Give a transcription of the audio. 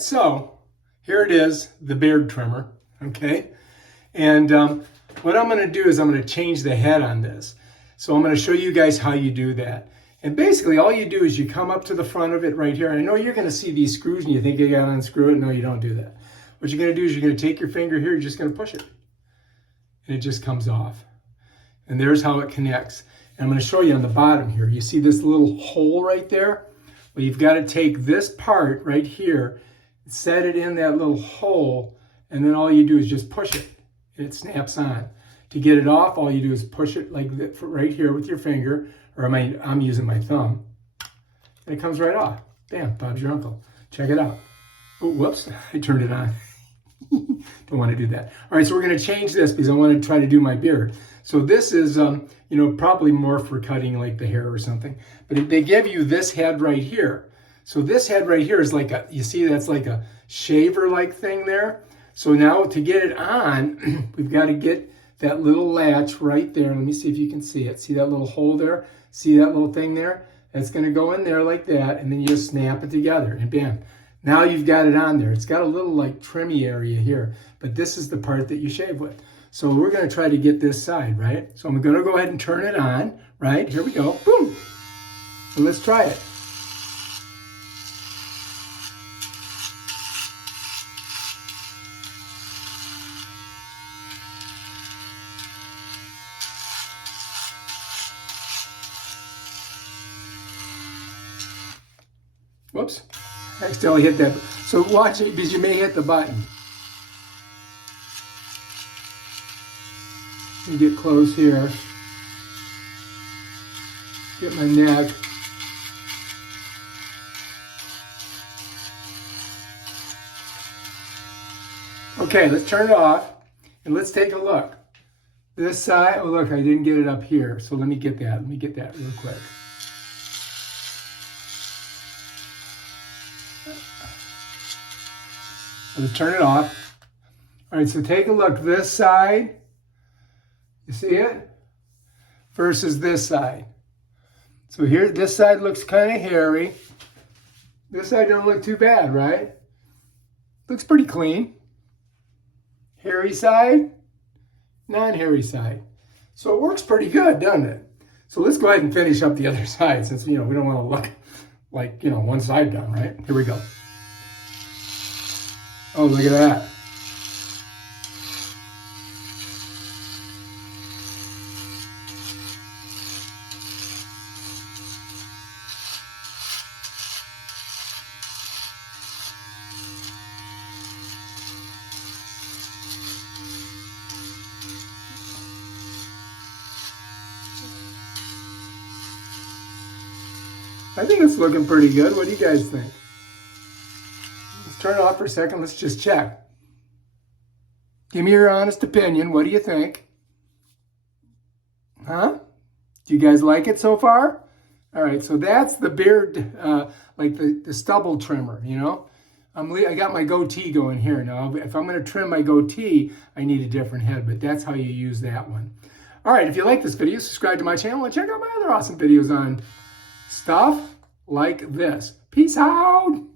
right, so here it is, the beard trimmer, okay? And what I'm gonna do is I'm gonna change the head on this. So I'm gonna show you guys how you do that. And basically all you do is you come up to the front of it right here. I know you're gonna see these screws and you think you gotta unscrew it. No, you don't do that. What you're gonna do is you're gonna take your finger here, you're just gonna push it. And it just comes off. And there's how it connects. And I'm gonna show you on the bottom here. You see this little hole right there? Well, you've gotta take this part right here, set it in that little hole, and then all you do is just push it. And it snaps on. To get it off, all you do is push it like that right here with your finger, or I'm using my thumb, and it comes right off. Bam, Bob's your uncle. Check it out. Oh, whoops, I turned it on. Don't want to do that. All right, so we're going to change this because I want to try to do my beard. So this is, probably more for cutting like the hair or something. But they give you this head right here. So this head right here is like you see that's like a shaver-like thing there. So now to get it on, we've got to get that little latch right there. Let me see if you can see it. See that little hole there? See that little thing there? That's going to go in there like that, and then you just snap it together, and bam. Now you've got it on there. It's got a little like trimmy area here, but this is the part that you shave with. So we're going to try to get this side, right? So I'm going to go ahead and turn it on, right? Here we go. Boom. So let's try it. Whoops, I accidentally hit that. So watch it because you may hit the button. Let me get close here. Get my neck. Okay, let's turn it off and let's take a look. This side, oh look, I didn't get it up here. So let me get that. Let me get that real quick. Let's turn it off. All right, so take a look. This side, you see it? Versus this side. So here, this side looks kind of hairy. This side don't look too bad, right? Looks pretty clean. Hairy side, non-hairy side. So it works pretty good, doesn't it? So let's go ahead and finish up the other side since, we don't want to look like, one side done, right? Here we go. Oh, look at that. I think it's looking pretty good. What do you guys think? Let's turn it off for a second. Let's just check. Give me your honest opinion. What do you think? Huh? Do you guys like it so far? All right, so that's the beard, like the stubble trimmer, I got my goatee going here. Now, if I'm going to trim my goatee, I need a different head, but that's how you use that one. All right, if you like this video, subscribe to my channel and check out my other awesome videos on stuff like this. Peace out.